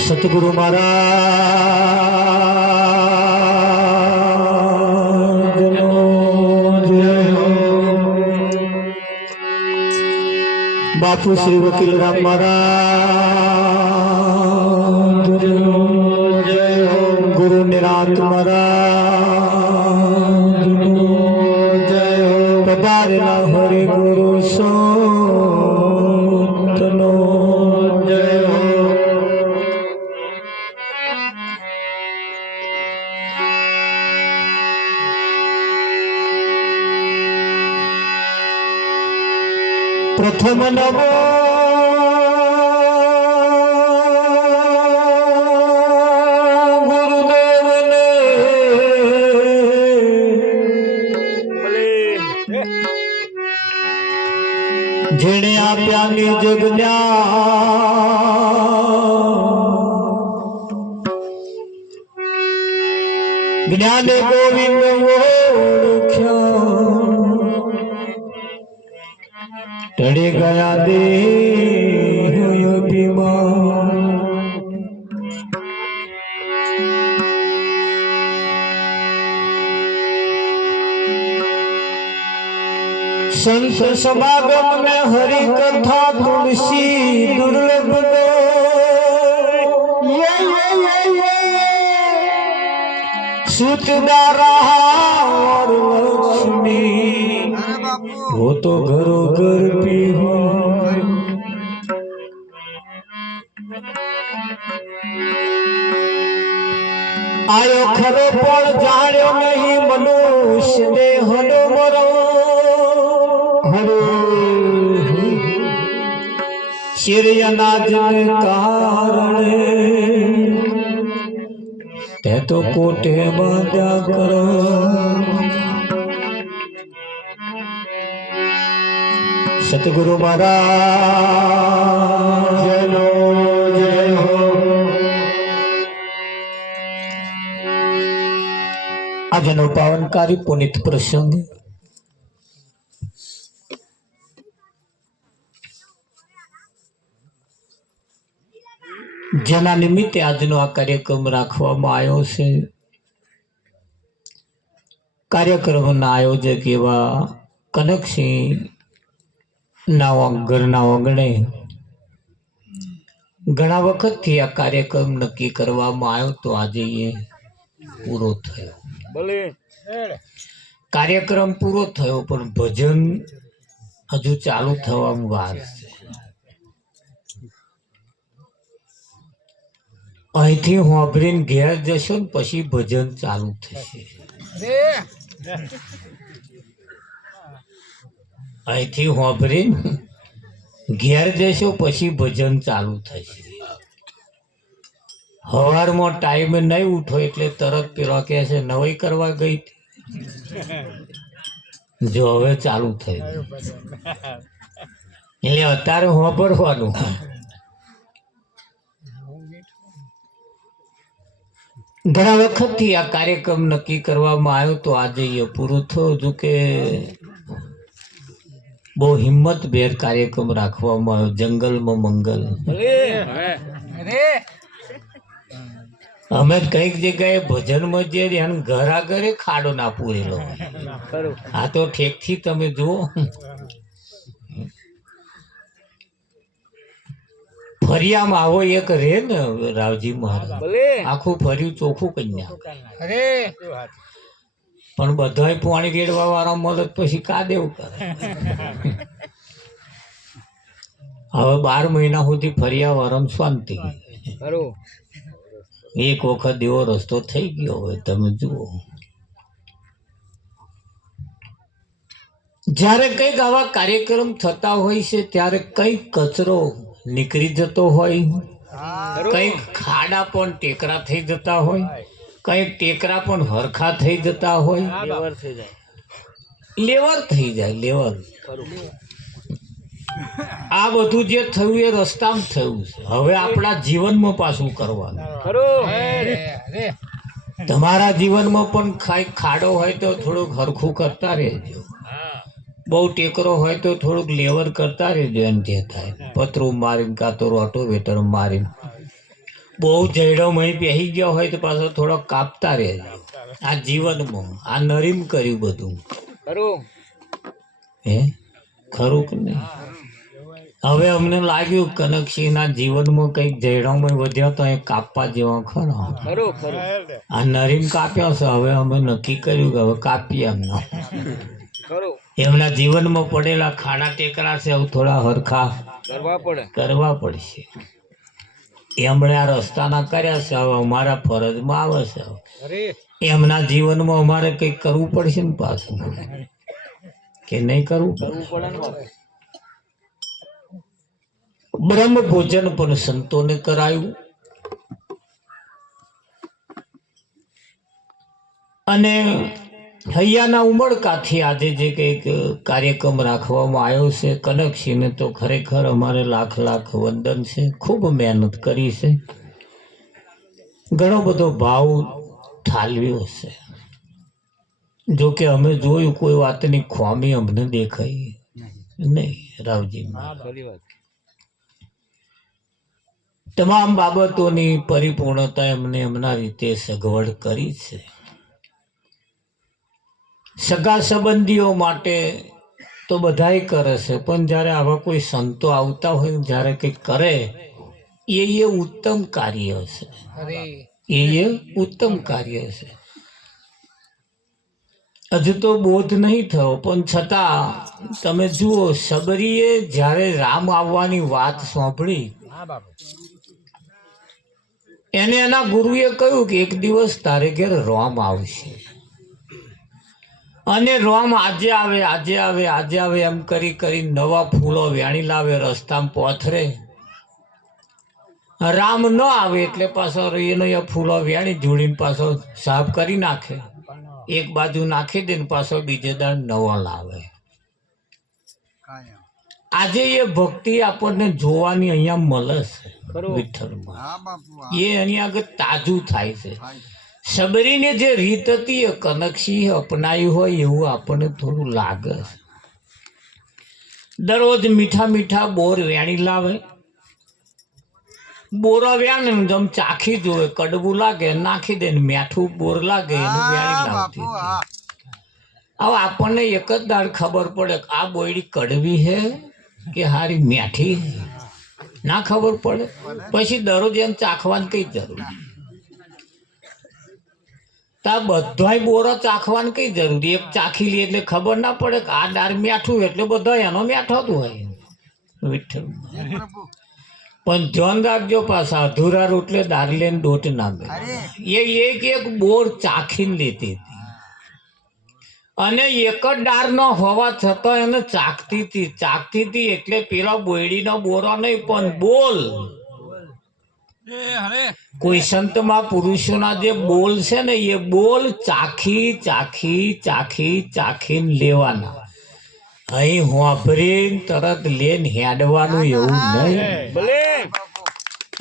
સતગુરુ મહારાજનો જય હો। બાપુ શ્રી વકીલ રામ મહારાજનો જય હો। ગુરુ નિરાંત મહારાજનો જય હો। પધારેલા હરિ ગુરુ સંતનો જય હો। પ્રથમ નમો ગુરુદેવને જેણે આપ્યા નિજ જ્ઞાને ગોવિંદ ટળી ગયા દેહ અભિમાન। સંત સમાગમ ને હરિ કથા તુલસી દુર્લભ सुतदारा और लक्ष्मी वो तो घरो घर भी हो। आयो खरो पण जाण्यो नहीं मनुष्य ने हनो मरो हरो शिर अनाज ने कारणे ते तो कोटे बांधा करो। सतगुरु महाराजनो जय हो। આજનો પાવનકારી પુનિત પ્રસંગ જેના નિમિત્તે આજનો આ કાર્યક્રમ રાખવામાં આવ્યો છે। કાર્યક્રમના આયોજક એવા કનકસિંહ ના ઘરના આંગણે ઘણા વખતથી આ કાર્યક્રમ નક્કી કરવામાં આવ્યો તો આજે એ પૂરો થયો। કાર્યક્રમ પૂરો થયો પણ ભજન હજુ ચાલુ થવામાં વાર છે। અહીંથી હોંભરીને ઘેર જશો ને પછી ભજન ચાલુ થશે। અહીંથી હોંભરીને ઘેર જશો પછી ભજન ચાલુ થશે। સવારમાં ટાઈમે નહીં ઉઠો એટલે તરત પેલો કહે છે નવાઈ કરવા ગઈ જો હવે ચાલુ થયું એટલે અત્યારે હોંભરવાનું। ઘણા વખતથી આ કાર્યક્રમ નક્કી કરવામાં આવ્યો તો આજે એ પૂરું થયો। જો કે બહુ હિંમતભેર કાર્યક્રમ રાખવામાં આવ્યો। જંગલમાં મંગલ અમે કઈક જગ્યાએ ભજનમાં જે ઘર આગળ ખાડો ના પૂરેલો આ તો ઠેક થી તમે જુઓ ફરિયામાં આવો એક રે ને રાવજી મહારાજ આખું ફર્યું ચોખ્ખું કન્યા પણ બધાય પાણી રેડવા વાળા મદદ પછી કા દેવું કરે। હવે 12 મહિના સુધી ફરિયા વાળા શાંતિ એક વખત એવો રસ્તો થઈ ગયો હોય તમે જુઓ। જ્યારે કઈક આવા કાર્યક્રમ થતા હોય છે ત્યારે કઈક કચરો નીકળી જતો હોય, કઈક ખાડા પણ ટેકરા થઈ જતા હોય, કઈક ટેકરા પણ હરખા થઈ જતા હોય, લેવર થઈ જાય લેવર। આ બધું જે થયું એ રસ્તામાં થયું છે। હવે આપણા જીવનમાં પાછું કરવાનું। તમારા જીવનમાં પણ કઈક ખાડો હોય તો થોડુંક હરખું કરતા રહેજો, બહુ ટેકરો હોય તો થોડુંક લેવર કરતા રહેજો। એમ જે થાય પતરું મારીને કાં તો રોટોવેટર મારીને બહુ જયડોમાં પહેરી ગયો હોય તો પાછો થોડો કાપતા રહેજો. આ જીવનમાં આ નરીમ કર્યું બધું. હે ખરું કે નહીં? હવે અમને લાગ્યું કનકસિંહના જીવનમાં કંઈક જયડોમાં વધ્યો તો એ કાપવા જેવો ખરો. આ નરીમ કાપ્યો છે. હવે અમે નક્કી કર્યું કે હવે કાપીએ એમનો. એમના જીવનમાં પડેલા ખાડા ટેકરા છે હવે થોડા હરખા કરવા પડશે. એમણે આ રસ્તાના કર્યા છે હવે અમારા ફરજમાં આવે છે. એમના જીવનમાં અમારે કંઈક કરવું પડશે ને પાછું, કે નહીં કરવું પડે? બ્રહ્મ ભોજન પણ સંતોને કરાયું અને હૈયાના ઉમળકાથી આજે જે કંઈક કાર્યક્રમ રાખવામાં આવ્યો છે કનકસિંહને તો ખરેખર અમારે લાખ લાખ વંદન છે. ખૂબ મહેનત કરી છે, ઘણો બધો ભાવ ઠાલવ્યો છે. જો કે અમે જોયું કોઈ વાતની ખોમી અમને દેખાઈ નહીં. રાવજી તમામ બાબતોની પરિપૂર્ણતા એમને એમના રીતે સગવડ કરી છે. સગા સંબંધીઓ માટે તો બધાય કરે છે, પણ જ્યારે આવા કોઈ સંતો આવતા હોય જ્યારે કંઈક કરે એ ઉત્તમ કાર્ય છે. એ ઉત્તમ કાર્ય છે. હજુ તો બોધ નહીં થયો પણ છતાં તમે જુઓ, સબરીએ જ્યારે રામ આવવાની વાત સાંભળી એને એના ગુરુએ કહ્યું કે એક દિવસ તારે ઘેર રામ આવશે અને રામ આજે આવે આજે આવે આજે આવે એમ કરી કરી નવા ફૂલો વેણી લાવે, રસ્તામાં પોથરે. રામ ન આવે એટલે પાછો એનો એ ફૂલો વેણી જોડીને પાછો સાફ કરી નાખે, એક બાજુ નાખી દે ને પાછો બીજે દાડ નવો લાવે. આજે એ ભક્તિ આપણને જોવાની અહીંયા મળે છે વિઠ્ઠલમાં. એ એની આગળ તાજું થાય છે. સબરીની જે રીત હતી એ કનકસિંહે અપનાવી હોય એવું આપણને થોડું લાગે છે. દરરોજ મીઠા મીઠા બોર વેણી લાવે, બોરો વેણે જમ ચાખી જોવે, કડવું લાગે નાખી દે, મીઠું બોર લાગે એને વેણી લાવતી. હવે આપણને એક જ દાડ ખબર પડે કે આ બોયડી કડવી હે કે હારી મીઠી, ના ખબર પડે. પછી દરરોજ એમ ચાખવાની કઈ જરૂર? તા બધાય બોરો ચાખવાની કઈ જરૂર? એક ચાખી લે એટલે ખબર ના પડે કે આ દાળ મીઠું એટલે બધા એનો મીઠો જ હોય. વિઠ્ઠલ પણ ધ્યાન રાખજો, પાછા અધૂરા રોટલે દારલે દોટ નામે. એ એક એક બોર ચાખીને લેતી હતી અને એક જ ડાર નો હોવા છતાં એને ચાખતી હતી એટલે પેલા બોયડીનો બોરો નહીં પણ બોલ. કોઈ સંતમાં પુરુષોના જે બોલ છે ને એ બોલ ચાખી ચાખી ચાખી ચાખીને લેવાના. અહીં હોંભરીને તરત લેન હેડવાનું એવું નહીં.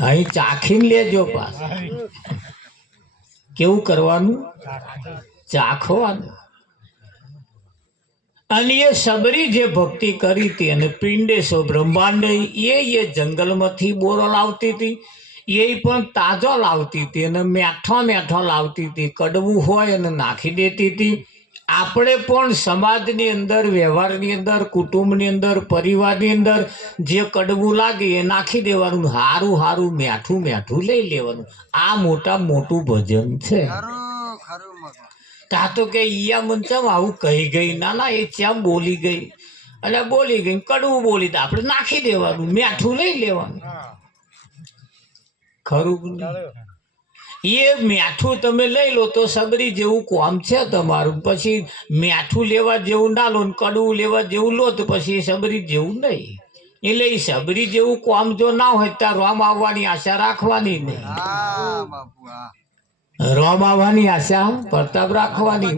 અહીં ચાખીને લેજો. પાસ કેવું કરવાનું? ચાખવાનું. અને એ સબરી જે ભક્તિ કરી હતી અને પિંડેશ્વર બ્રહ્માંડ એ જંગલમાંથી બોરો લાવતી હતી, એ પણ તાજો લાવતી હતી અને મેઠો મેઠો લાવતી હતી. કડવું હોય અને નાખી દેતી હતી. આપણે પણ સમાજની અંદર, વ્યવહારની અંદર, કુટુંબની અંદર, પરિવારની અંદર જે કડવું લાગે એ નાખી દેવાનું, હારું હારું મેઠું મેઠું લઈ લેવાનું. આ મોટું ભજન છે. તા તો કે ઈયા મન ચમ આવું કહી ગઈ? ના એ ચમ બોલી ગઈ? એટલે બોલી ગઈ કડવું બોલી તો આપણે નાખી દેવાનું, મેઠું લઈ લેવાનું. ખરું? એ મેઠું તમે લઈ લો તો સબરી જેવું કોમ છે તમારું. પછી મેઠું લેવા જેવું ના લો ને કડવું લેવા જેવું લો તો પછી એ સબરી જેવું નહીં. એટલે એ સબરી જેવું કોમ જો ના હોય ત્યાં રામ આવવાની આશા રાખવાની નહીં. રામ આવવાની આશા પ્રતાપ રાખવાની.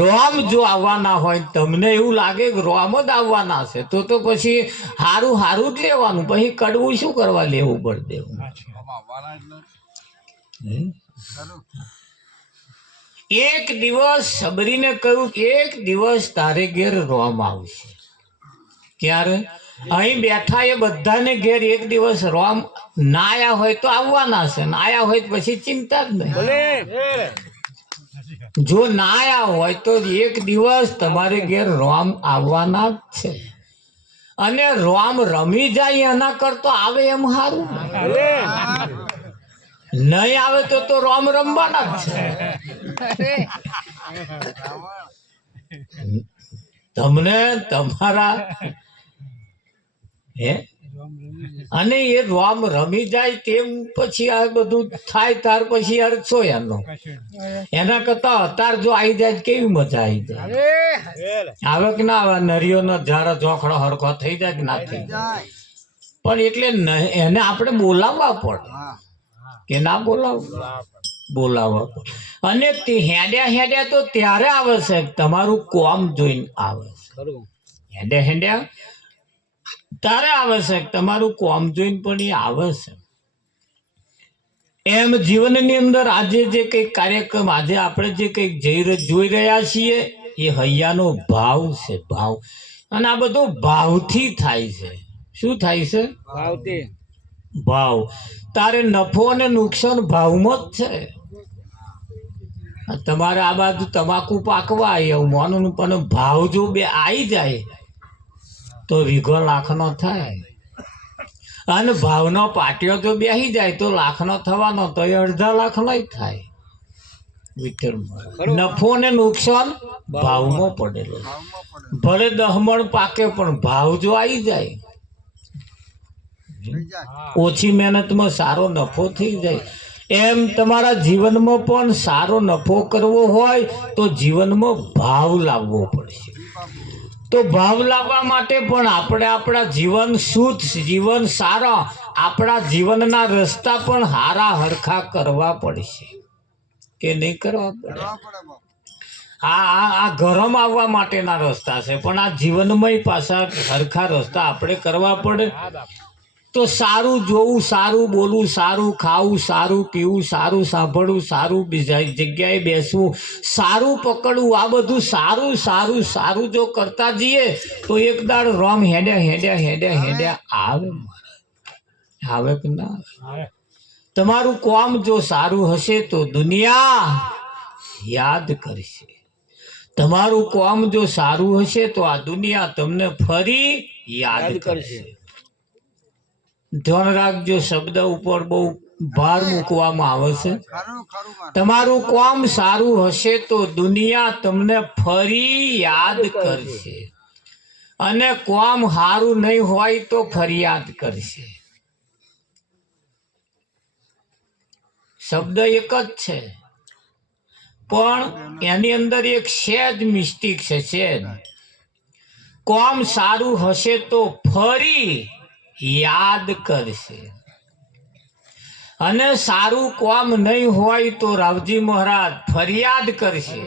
રામ જો આવવાના હોય તમને એવું લાગે કે રામ જ આવવાના છે તો પછી હારું હારું જ લેવાનું. પછી કડવું શું કરવા લેવું પડે દેવું? એક દિવસ સબરીને કહ્યું કે એક દિવસ તારે ઘેર રામ આવશે. ક્યારે? અહીં બેઠા એ બધાને ઘેર એક દિવસ રોમ ના આયા હોય તો આવવાના છે, ના આયા હોય તો પછી ચિંતા જ નહીં. જો ના આયા હોય તો એક દિવસ તમારે ઘેર રોમ આવવાના જ છે. અને રોમ રમી જાય એના કરતો આવે એમ સારું. નહીં આવે તો રોમ રમવાના જ છે. તમને તમારા હે અને એ રોમ રમી જાય તેમ પછી આ બધું થાય ત્યાર પછી અર્થો એનો એના કરતા અત્યાર જો આવી જાય કેવી મજા આવી જાય. આવે કે ના આવે નરીઓનો ઝાડા ઝોખડો હરખો થઈ જાય કે ના થઈ જાય. પણ એટલે એને આપણે બોલાવવા પડે કે ના બોલાવવા પડે. અને તે હેડ્યા તો ત્યારે આવે છે તમારું કોમ જોઈને આવે છે. હેડ્યા તારે આવે છે તમારું કોમ જોઈને પણ એ આવે છે. એમ જીવનની અંદર આજે જે કંઈક કાર્યક્રમ આજે આપણે જે કંઈક જોઈ રહ્યા છીએ એ હૈયાનો ભાવ છે, ભાવ. અને આ બધું ભાવથી થાય છે. શું થાય છે? ભાવ. તારે નફો અને નુકસાન ભાવમાં જ છે. તમારે આ બાજુ તમાકુ પાકવા એવું માનું પણ ભાવ જો બે આવી જાય તો વીઘો લાખનો થાય. અને ભાવનો પાટિયો જો બેસી જાય તો લાખનો થવાનો તો એ અડધા લાખનો જ થાય. નફો ને નુકસાન ભાવમાં પડેલો. ભલે 10 મણ પાકે પણ ભાવ જો આવી જાય ઓછી મહેનતમાં સારો નફો થઈ જાય. એમ તમારા જીવનમાં પણ સારો નફો કરવો હોય તો જીવનમાં ભાવ લાવવો પડશે. તો ભાવ લાવવા માટે પણ આપણે આપણા જીવન શુદ્ધ, જીવન સારા, આપણા જીવનના રસ્તા પણ હારા હરખા કરવા પડશે કે નહીં કરવા પડે? આ ઘરમાં આવવા માટેના રસ્તા છે પણ આ જીવનમાં પાછા હરખા રસ્તા આપણે કરવા પડે. તો સારું જોવું, સારું બોલવું, સારું ખાવું, સારું પીવું, સારું સાંભળવું, સારું બીજા જગ્યાએ બેસવું, સારું પકડવું, આ બધું સારું સારું સારું જો કરતા જઈએ તો એક દાડ રોમ હેડ્યા આવે કે ના આવે? તમારું કોમ જો સારું હશે તો દુનિયા યાદ કરશે. તમારું કોમ જો સારું હશે તો આ દુનિયા તમને ફરી યાદ કરશે. ધ્યાન રાખજો, શબ્દ ઉપર બહુ ભાર મૂકવામાં આવે છે. તમારું કામ સારું હશે તો દુનિયા તમને ફરી યાદ કરશે. અને કામ સારું નહીં હોય તો ફરિયાદ કરશે. શબ્દ એક જ છે પણ એની અંદર એક સહેજ મિસ્ટેક છે. સહેજ કામ સારું હશે તો ફરી યાદ કરશે. અને સારું કામ નહીં હોય તો રાવજી મહારાજ ફરિયાદ કરશે.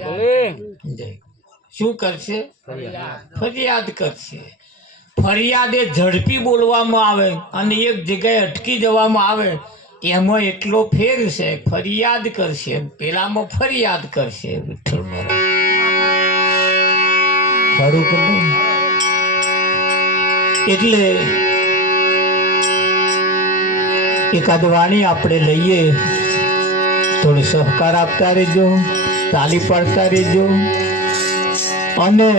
શું કરશે? ફરિયાદ કરશે. ફરિયાદ એ ઝડપી બોલવામાં આવે અને એક જગ્યાએ અટકી જવામાં આવે એમાં એટલો ફેર છે. ફરિયાદ કરશે પેલામાં ફરિયાદ કરશે. વિઠ્ઠલ મહારાજ ખરું કે નહીં? એટલે એકાદ વાણી આપણે લઈએ, થોડો સહકાર આપતા રહેજો, તાલી પાડતા રહેજો અને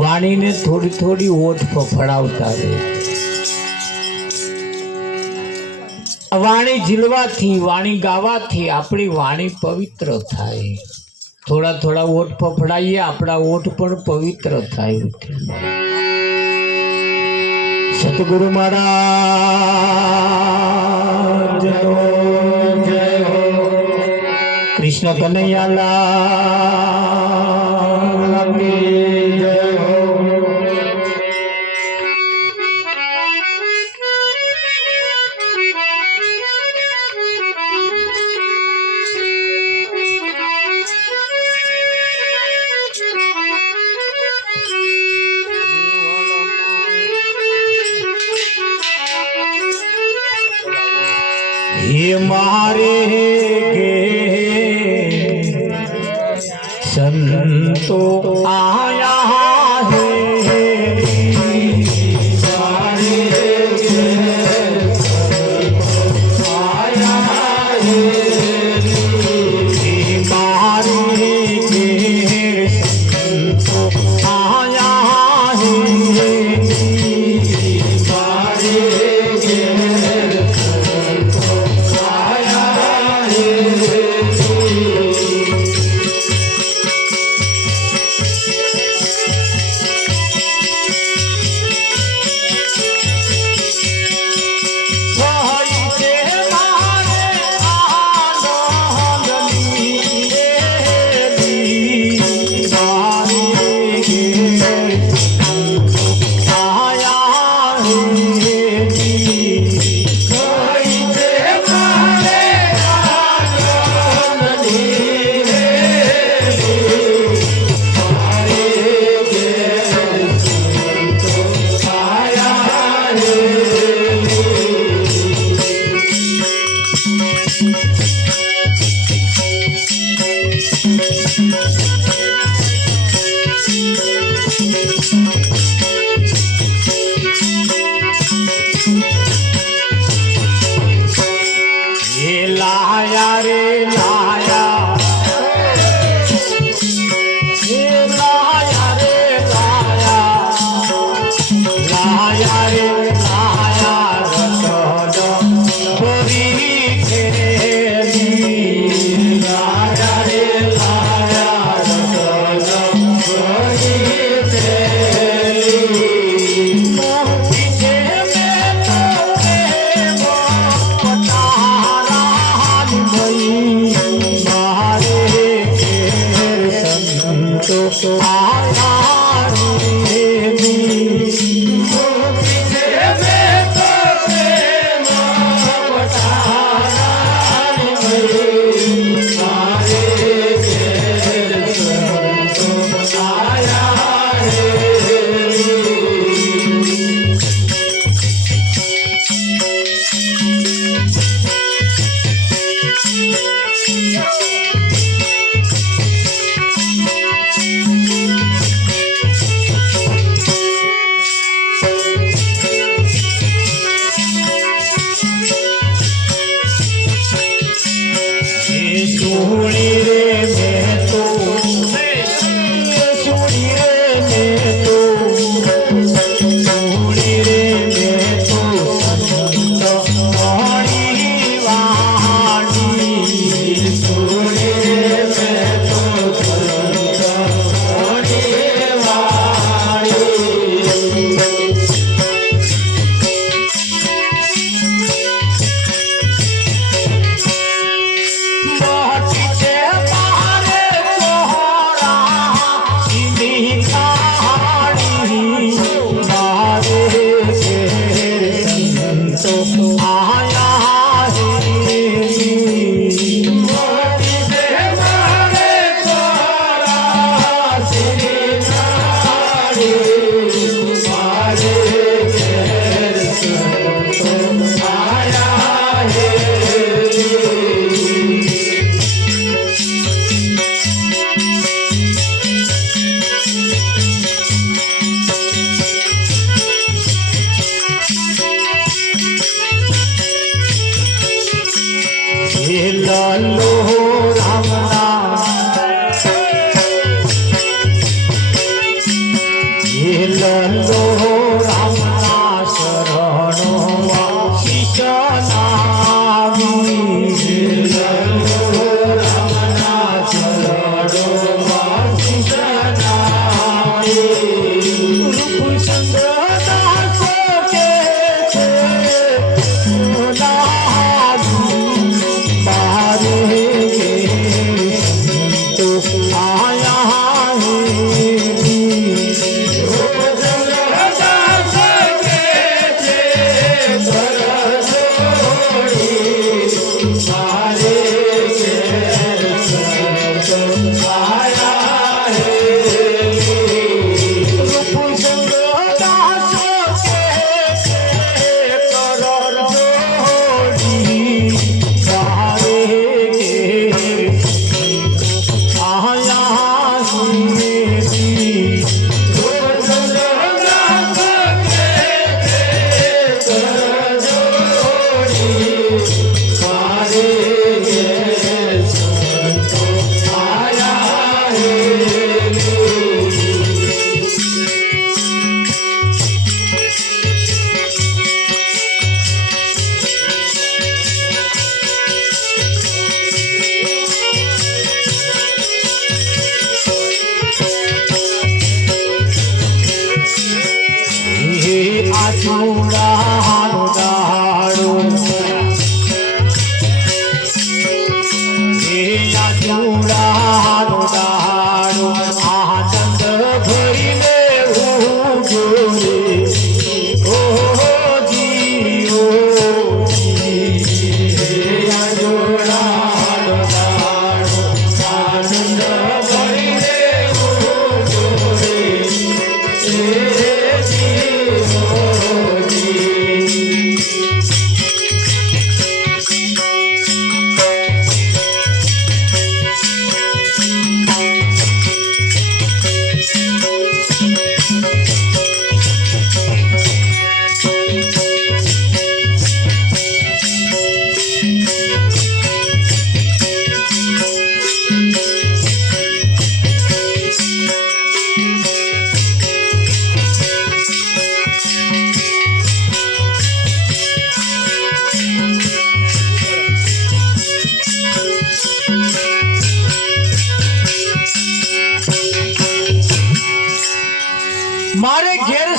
વાણીને થોડી થોડી ઓઠ ફફડાવતા રહેજો. વાણી ઝીલવાથી, વાણી ગાવાથી આપણી વાણી પવિત્ર થાય. થોડા થોડા ઓઠ ફફડાઈએ, આપણા ઓઠ પણ પવિત્ર થાય. સતગુરુ મહારાજ જય હો. કૃષ્ણ કનૈયાલાલ જય હો. ये मारे गे संतो आया है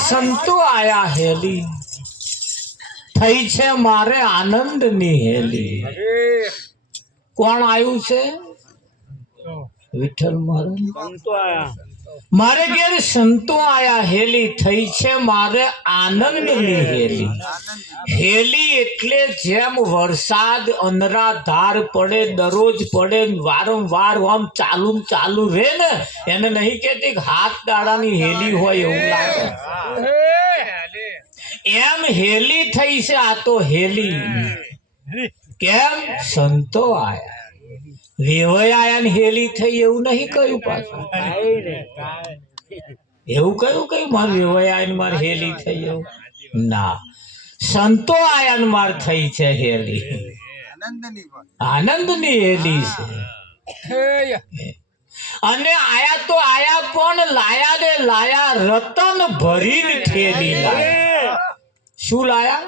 સંતો આયા હેલી, થઈ છે મારે આનંદની હેલી. કોણ આવ્યું છે? વિઠ્ઠલ મહારાજ. મારે ઘેર સંતો આયા હેલી, થઈ છે મારે આનંદની હેલી. હેલી એટલે જેમ વરસાદ અનરાધાર પડે, દરરોજ પડે, વારંવાર આમ ચાલુ ચાલુ રે ને, એને નહીં કેતી હાથ દાડાની હેલી હોય એવું લાગે. એમ હેલી થઈ છે આ તો હેલી. કેમ? સંતો આયા. વેવાય આયા ને હેલી થઈ એવું નહીં કહ્યું પાછું. એવું કયું કયું માર વેવાય આયા ને માર હેલી થઈ એવું ના. સંતો આયા ને માર થઈ છે હેલી. આનંદની હેલી છે. અને આયા તો આયા પણ લાયા ને લાયા રતન ભરીને ઠેલી લાયા. શું લાયા?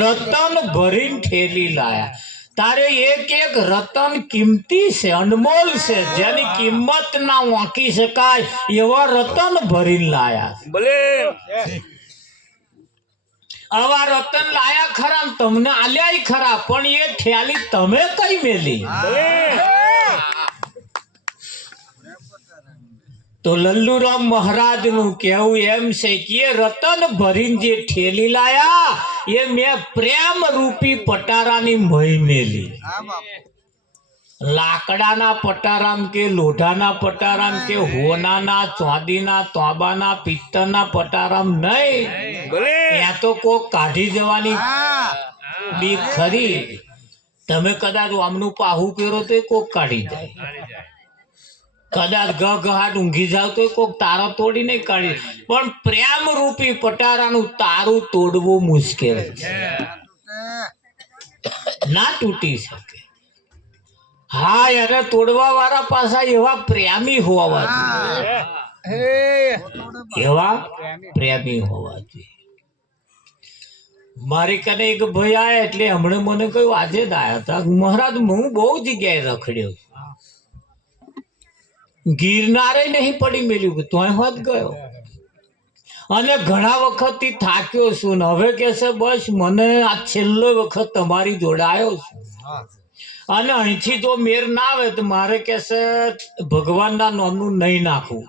રતન ભરીને ઠેલી લાયા. તારે એક એક રતન કિંમતી છે, અનમોલ છે, જેની કિંમત ના વાંકી શકાય એવા રતન ભરીને લાયા. આવા રતન લાયા ખરા, તમને આલ્યા ખરા, પણ એ ઠેલી તમે કઈ મેલી? તો લલ્લુરામ મહારાજ નું કેવું એમ છે કે રતન ભરીને જે ઠેલી લાયા એ મેં પ્રેમ રૂપી પટારાની મહી મેલી. લાકડાના પટારામ કે લોઢાના પટારામ કે હોનાના ચાંદીના તોબાના પિત્તળના પટારામ નહીં. ત્યાં તો કોક કાઢી જવાની બીક ખરી. તમે કદાચ આમનું પાહું પહેરો તો કોક કાઢી જાય, કદાચ ગહાટ ઊંઘી જાવ તો કોક તારા તોડી નહીં કાઢી, પણ પ્રેમ રૂપી પટારાનું તારું તોડવું મુશ્કેલ છે, ના તૂટી શકે. હા, એને તોડવા વાળા પાછા એવા પ્રેમી હોવા જોઈએ, એવા પ્રેમી હોવા જોઈએ. મારી કને એક ભાઈ આયા એટલે હમણાં મને કહ્યું આજે જ આયા હતા, મહારાજ હું બહુ જગ્યાએ રખડ્યો, ગિરનારે નહીં પડી મેલ્યું, તોય હોત ગયો અને ઘણા વખત થી થાક્યો છું ને હવે કે છે બસ મને આ છેલ્લો વખત તમારી જોડે આવ્યો છું અને અહીંથી જો મેર ના આવે તો મારે કે છે ભગવાનના નામનું નહીં નાખવું,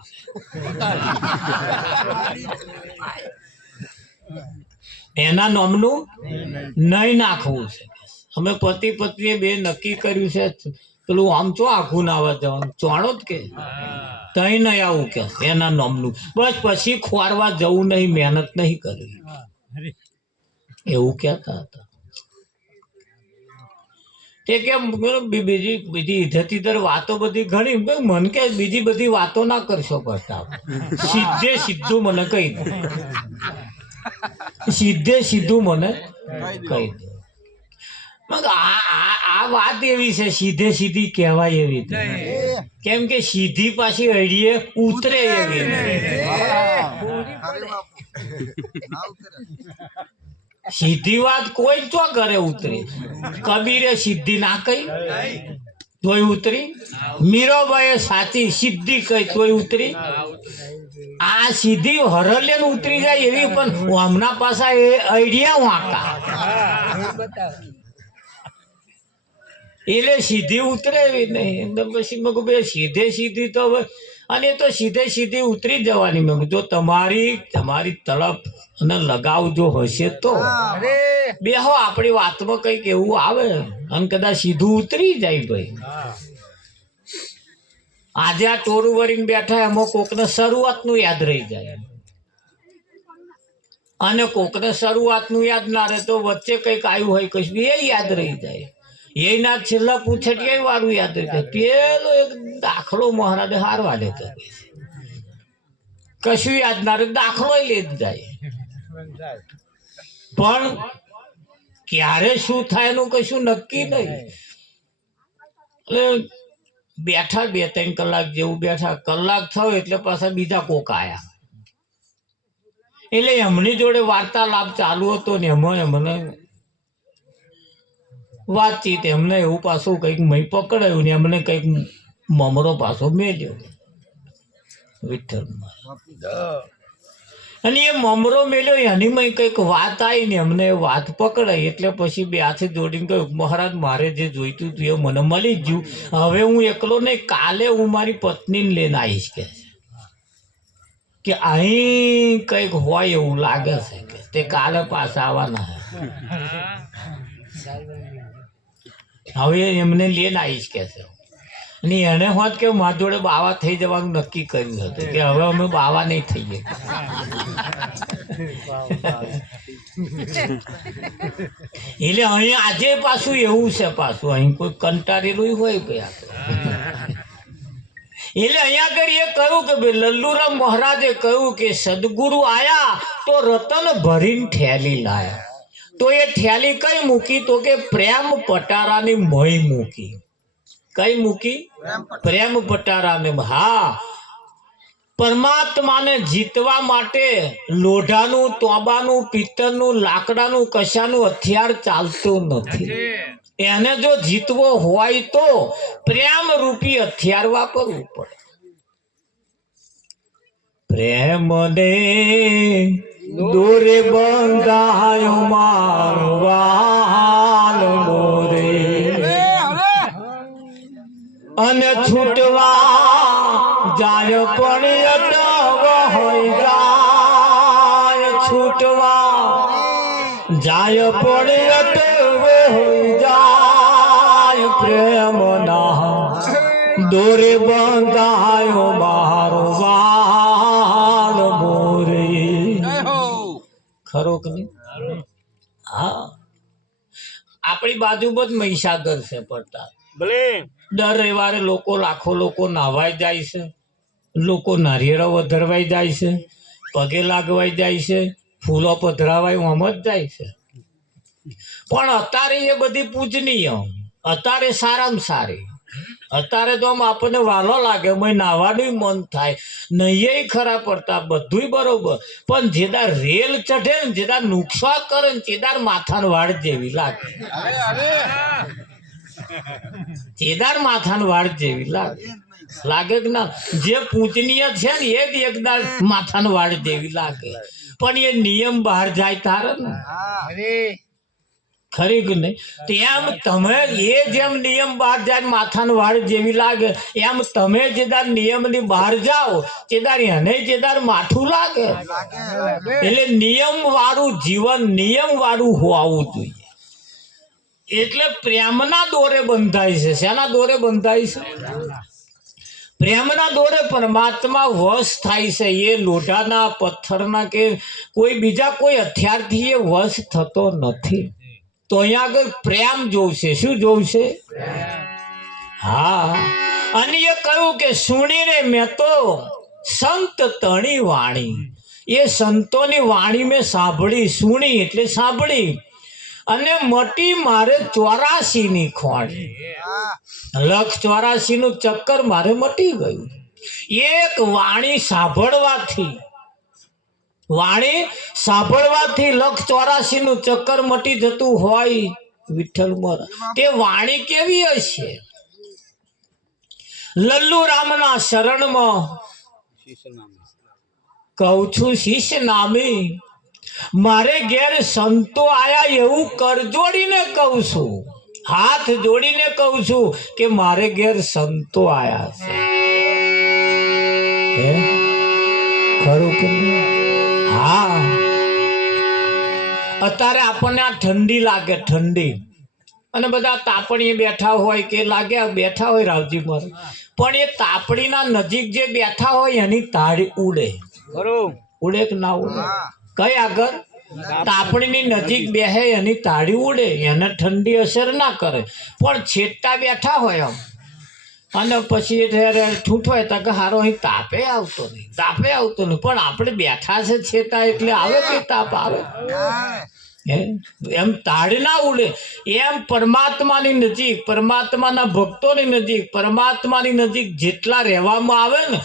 એના નામનું નહીં નાખવું છે. અમે પતિ પત્નીએ બે નક્કી કર્યું છે, પેલું આમ ચો આખું ના આવવા જવાનું ચોણો જ કે તઈ નહીં આવું કે એના નામનું, બસ પછી ખોરવા જવું નહીં, મહેનત નહીં કરવી, એવું કહેતા હતા. તે કેમ બીજી બીજી ઇધર વાતો બધી ઘણી, મન કે બીજી બધી વાતો ના કરશો પડતા, સીધે સીધું મને કહી દે, સીધે સીધું મને કહી દે. આ વાત એવી છે સીધે સીધી કહેવાય એવી, કેમ કે સીધી પાછી અડીએ ઉતરે એવી. સીધી વાત કોઈ ચો કરે ઉતરી? કબીરે સીધી ના કહી તોય ઉતરી, મીરાબાઈએ સાચી સીધી કહી તોય ઉતરી. આ સીધી હરલે ઉતરી જાય એવી, પણ હમણાં પાછા એ આઈડિયા વાંકા એટલે સીધી ઉતરે એવી નહીં. પછી મેં કહું સીધે સીધી તો હવે, અને તો સીધે સીધી ઉતરી જવાની. મેં જો તમારી તલપ અને લગાવ જો હશે તો બેહો, આપણી વાતમાં કંઈક એવું આવે અને કદાચ સીધું ઉતરી જાય. ભાઈ આજે આ ટોરું વળીને બેઠા, એમાં કોકને શરૂઆતનું યાદ રહી જાય અને કોકને શરૂઆતનું યાદ ના રહે તો વચ્ચે કંઈક આવ્યું હોય કશું એ યાદ રહી જાય. એના છેલ્લા પૂછડીયા વાળું યાદ રહી જાય. પેલો એક દાખલો મહારાજે હારવા લેતો, કશું યાદ ના રહે, દાખલો લે જ જાય, પણ ક્યારે શું થાય એનું કશું નક્કી નહીં. એટલે બેઠા 2-3 કલાક જેવું બેઠા, કલાક થયો એટલે પાછા બીજા કોક આયા, એટલે એમની જોડે વાર્તાલાપ ચાલુ હતો ને એમાં એમને વાતચીત, એમને એવું પાછું કંઈક મય પકડાયું ને એમને કંઈક મમરો પાછો મેલ્યો. વિઠ્ઠલ અને એ મમરો મેલ્યો એની માં કંઈક વાત આવી ને એમને એ વાત પકડાઈ એટલે પછી બે હાથે જોડીને કહ્યું મહારાજ મારે જે જોઈતું હતું એ મને મળી જ ગયું. હવે હું એકલો નહીં, કાલે હું મારી પત્નીને લઈને આવીશ કે અહીં કંઈક હોય એવું લાગે છે કે તે કાલે પાછા આવવાના હવે એમને લઈને આવીશ કે છે. અને એને હોત કે મારી જોડે બાવા થઈ જવાનું નક્કી કર્યું હતું કે હવે અમે બાવા નહીં થઈએ. એટલે અહીં આજે પાછું એવું છે, પાછું અહીં કોઈ કંટાળેલું હોય કે એટલે અહીંયા આગળ એ કહ્યું કે લલ્લુરામ મહારાજે કહ્યું કે સદગુરુ આયા તો રતન ભરીને ઠેલી લાયા. તો એ ઠેલી કઈ મૂકી? તો કે પ્રેમ પટારાની મોય મૂકી. કઈ મૂકી? પ્રેમ પટારાને. હા, પરમાત્માને જીતવા માટે લોઢાનું, તોબાનું, પિત્તળનું, લાકડાનું કશાનું હથિયાર ચાલતું નથી. એને જો જીતવો હોય તો પ્રેમ રૂપી હથિયાર વાપરવું પડે. પ્રેમ ને દોરે બંધાયો મારો વાલ મોરે, અને છૂટવા જાય પણ અટવ હોય જાય, છૂટવા જાય પણ અટવ હોય જાય. પ્રેમ ના દોરે બંધાયો મારો વાલ મોરે. ખરો કે નહીં? હા, આપણી બાજુમાં જ મહીસાગર છે પડતા. દર રવિવારે લોકો, લાખો લોકો નાહવાઈ જાય છે, લોકો નારિયેળો વધરવાઈ જાય છે, પગે લાગવાઈ જાય છે, ફૂલો પધરાવાય આમ જ જાય છે. પણ અત્યારે એ બધી પૂજનીય, અત્યારે સારામાં સારી. અત્યારે તો આમ આપણને વાલો લાગે, નાહવાનું મન થાય, નહીં ખરા પડતા, બધું બરોબર. પણ જેદાર રેલ ચઢે ને, જેદાર નુકસાન કરે ને, જેદાર માથાને વાળ જેવી લાગે. જેદાર માથાને વાળ જેવી લાગે. લાગે કે ના? જે પૂજનીય છે ને એ જ એકદાર માથાને વાળ જેવી લાગે. પણ એ નિયમ બહાર જાય તારે ને, ખરી કે નહીં? તેમ તમે એ જેમ નિયમ બહાર જાય માથાને વાળ જેવી લાગે, એમ તમે જેદાર નિયમની બહાર જાઓ તેદાર એને જેદાર માથું લાગે. એટલે નિયમ વાળું જીવન, નિયમ વાળું હોવું જોઈએ. એટલે પ્રેમના દોરે બંધાય છે. શેના દોરે બંધાય છે? પ્રેમના દોરે પરમાત્મા વશ થાય છે. એ લોઢાના, પથ્થરના કે કોઈ બીજા કોઈ હથિયારથી એ વશ થતો નથી. તો અહીંયા આગળ પ્રેમ જોવશે. શું જોવશે? હા, અને એ કહ્યું કે સુણીને મેં તો સંત તણી વાણી. એ સંતોની વાણી મેં સાંભળી. સુણી એટલે સાંભળી. અને મટી મારે 84 ની ખોણ. 184 નું ચક્કર મારે મટી ગયું. એક વાણી સાંભળવાથી, વાણી સાંભળવાથી 184 નું ચક્કર મટી જતું હોય. વિઠ્ઠલ મોરા, તે વાણી કેવી હશે? લલ્લુરામના શરણમાં કહું છું શિષ્ય નામી, મારે ઘેર સંતો આયા એવું કરજોડીને કહું છું, હાથ જોડીને કહું છું કે મારે ઘેર સંતો આયા છે. ખરું કે? હા, અત્યારે આપણને આ ઠંડી લાગે, ઠંડી, અને બધા તાપણીએ બેઠા હોય કે લાગે બેઠા હોય રાવજી પર, પણ એ તાપણીના નજીક જે બેઠા હોય એની તાળી ઉડે. ઉડે કે ના ઉડે? કઈ આગળ તાપણીની નજીક બેહે એની તાળી ઉડે, એને ઠંડી અસર ના કરે. પણ છેટા બેઠા હોય આમ, અને પછી ઠૂઠવાય તો કે હારો અહીં તાપે આવતો નહીં, તાપે આવતો નહીં. પણ આપણે બેઠા છે છેટા એટલે આવે કે તાપ આવે? એમ તાળી ના ઉડે. એમ પરમાત્માની નજીક, પરમાત્માના ભક્તોની નજીક, પરમાત્માની નજીક જેટલા રહેવામાં આવે ને,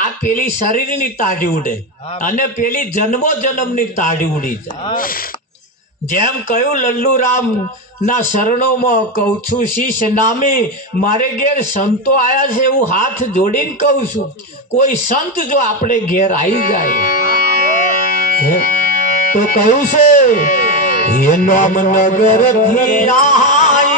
આ પેલી શરીરની તાળી ઉડે અને પેલી જન્મો જન્મની તાળી ઉડી જાય. જેમ કહ્યું લલ્લુરામ ના શરણોમાં કહું છું શીશ નામી, મારે ઘેર સંતો આયા છે એવું હાથ જોડીને કહું છું. કોઈ સંત જો આપણે ઘેર આવી જાય તો કહ્યું છે એ નોમ નગર થી